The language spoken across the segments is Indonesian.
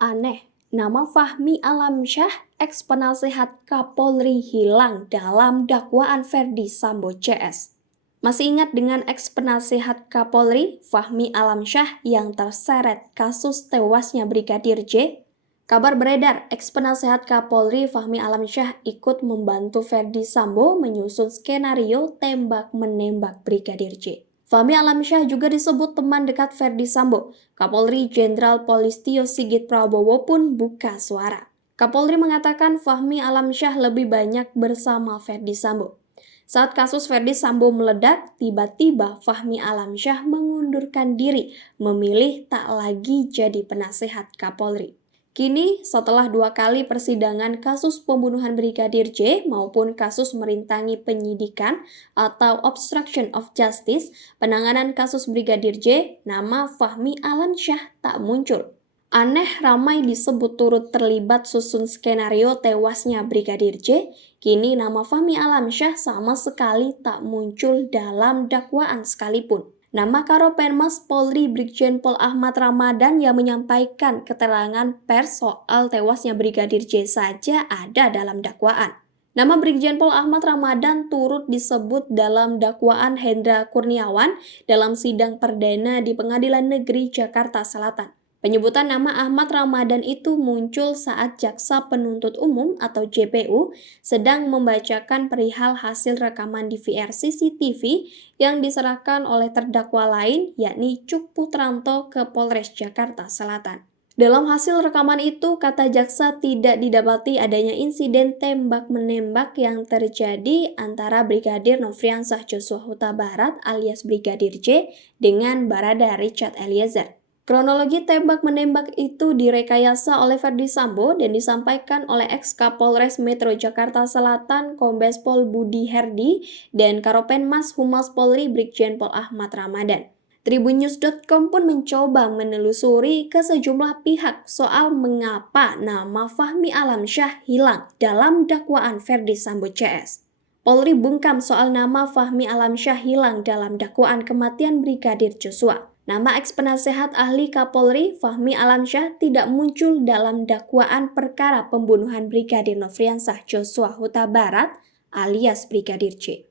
Aneh, nama Fahmi Alamsyah, ex-penasehat Kapolri hilang dalam dakwaan Verdi Sambo CS. Masih ingat dengan ex-penasehat Kapolri, Fahmi Alamsyah yang terseret kasus tewasnya Brigadir J? Kabar beredar, ex-penasehat Kapolri Fahmi Alamsyah ikut membantu Verdi Sambo menyusun skenario tembak-menembak Brigadir J. Fahmi Alamsyah juga disebut teman dekat Verdi Sambo. Kapolri Jenderal Polistio Sigit Prabowo pun buka suara. Kapolri mengatakan Fahmi Alamsyah lebih banyak bersama Verdi Sambo. Saat kasus Verdi Sambo meledak, tiba-tiba Fahmi Alamsyah mengundurkan diri, memilih tak lagi jadi penasehat Kapolri. Kini, setelah 2 kali persidangan kasus pembunuhan Brigadir J maupun kasus merintangi penyidikan atau obstruction of justice, penanganan kasus Brigadir J, nama Fahmi Alamsyah tak muncul. Aneh ramai disebut turut terlibat susun skenario tewasnya Brigadir J, kini nama Fahmi Alamsyah sama sekali tak muncul dalam dakwaan sekalipun. Nama Karopenmas Polri Brigjen Pol Ahmad Ramadan yang menyampaikan keterangan pers soal tewasnya Brigadir J saja ada dalam dakwaan. Nama Brigjen Pol Ahmad Ramadan turut disebut dalam dakwaan Hendra Kurniawan dalam sidang perdana di Pengadilan Negeri Jakarta Selatan. Penyebutan nama Ahmad Ramadan itu muncul saat Jaksa Penuntut Umum atau JPU sedang membacakan perihal hasil rekaman DVR CCTV yang diserahkan oleh terdakwa lain yakni Cuk Putranto ke Polres Jakarta Selatan. Dalam hasil rekaman itu, kata jaksa tidak didapati adanya insiden tembak-menembak yang terjadi antara Brigadir Nofriansah Joshua Huta Barat alias Brigadir J dengan Barada Richard Eliezer. Kronologi tembak-menembak itu direkayasa oleh Verdi Sambo dan disampaikan oleh ex-Kapolres Metro Jakarta Selatan Kombes Pol Budi Herdi dan Karopenmas Humas Polri Brigjen Pol Ahmad Ramadan. Tribunnews.com pun mencoba menelusuri ke sejumlah pihak soal mengapa nama Fahmi Alamsyah hilang dalam dakwaan Verdi Sambo CS. Polri bungkam soal nama Fahmi Alamsyah hilang dalam dakwaan kematian Brigadir Joshua. Nama ex-penasehat ahli Kapolri Fahmi Alamsyah tidak muncul dalam dakwaan perkara pembunuhan Brigadir Nofriansah Joshua Huta Barat alias Brigadir J.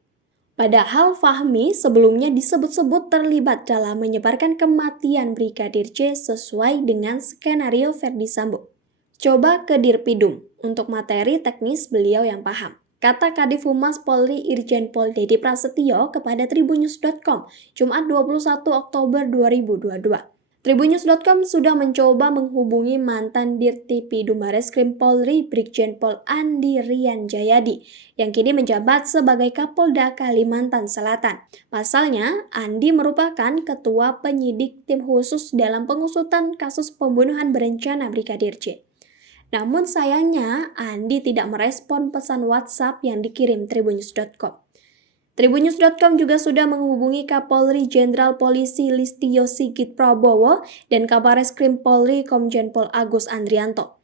Padahal Fahmi sebelumnya disebut-sebut terlibat dalam menyebarkan kematian Brigadir J sesuai dengan skenario Verdi Sambo. Coba ke Dirpidum untuk materi teknis beliau yang paham. Kata Kadif Humas Polri Irjen Pol Dedi Prasetyo kepada Tribunnews.com, Jumat 21 Oktober 2022. Tribunnews.com sudah mencoba menghubungi mantan Dirtipidum Bareskrim Polri Brigjen Pol Andi Rian Jayadi, yang kini menjabat sebagai Kapolda Kalimantan Selatan. Pasalnya, Andi merupakan ketua penyidik tim khusus dalam pengusutan kasus pembunuhan berencana Brigadir J. Namun sayangnya, Andi tidak merespon pesan WhatsApp yang dikirim Tribunnews.com. Tribunnews.com juga sudah menghubungi Kapolri Jenderal Polisi Listio Sigit Prabowo dan Kabareskrim Polri Komjen Pol Agus Andrianto.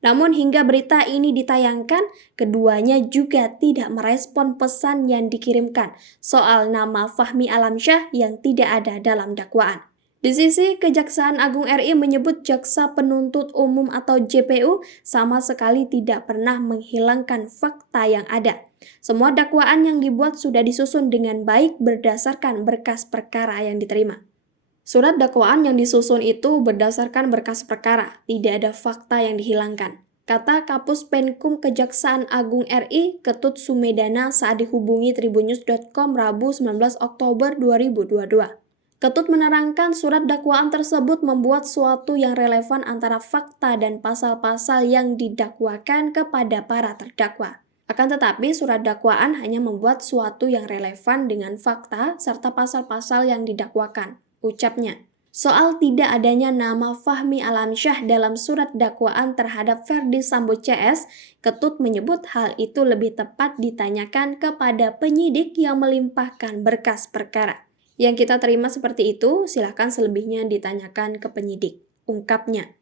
Namun hingga berita ini ditayangkan, keduanya juga tidak merespon pesan yang dikirimkan soal nama Fahmi Alamsyah yang tidak ada dalam dakwaan. Di sisi Kejaksaan Agung RI menyebut Jaksa Penuntut Umum atau JPU sama sekali tidak pernah menghilangkan fakta yang ada. Semua dakwaan yang dibuat sudah disusun dengan baik berdasarkan berkas perkara yang diterima. Surat dakwaan yang disusun itu berdasarkan berkas perkara, tidak ada fakta yang dihilangkan. Kata Kapus Penkum Kejaksaan Agung RI Ketut Sumedana saat dihubungi Tribunnews.com Rabu 19 Oktober 2022. Ketut menerangkan surat dakwaan tersebut membuat suatu yang relevan antara fakta dan pasal-pasal yang didakwakan kepada para terdakwa. Akan tetapi surat dakwaan hanya membuat suatu yang relevan dengan fakta serta pasal-pasal yang didakwakan, ucapnya. Soal tidak adanya nama Fahmi Alamsyah dalam surat dakwaan terhadap Verdi Sambo CS, Ketut menyebut hal itu lebih tepat ditanyakan kepada penyidik yang melimpahkan berkas perkara. Yang kita terima seperti itu, silakan selebihnya ditanyakan ke penyidik, ungkapnya.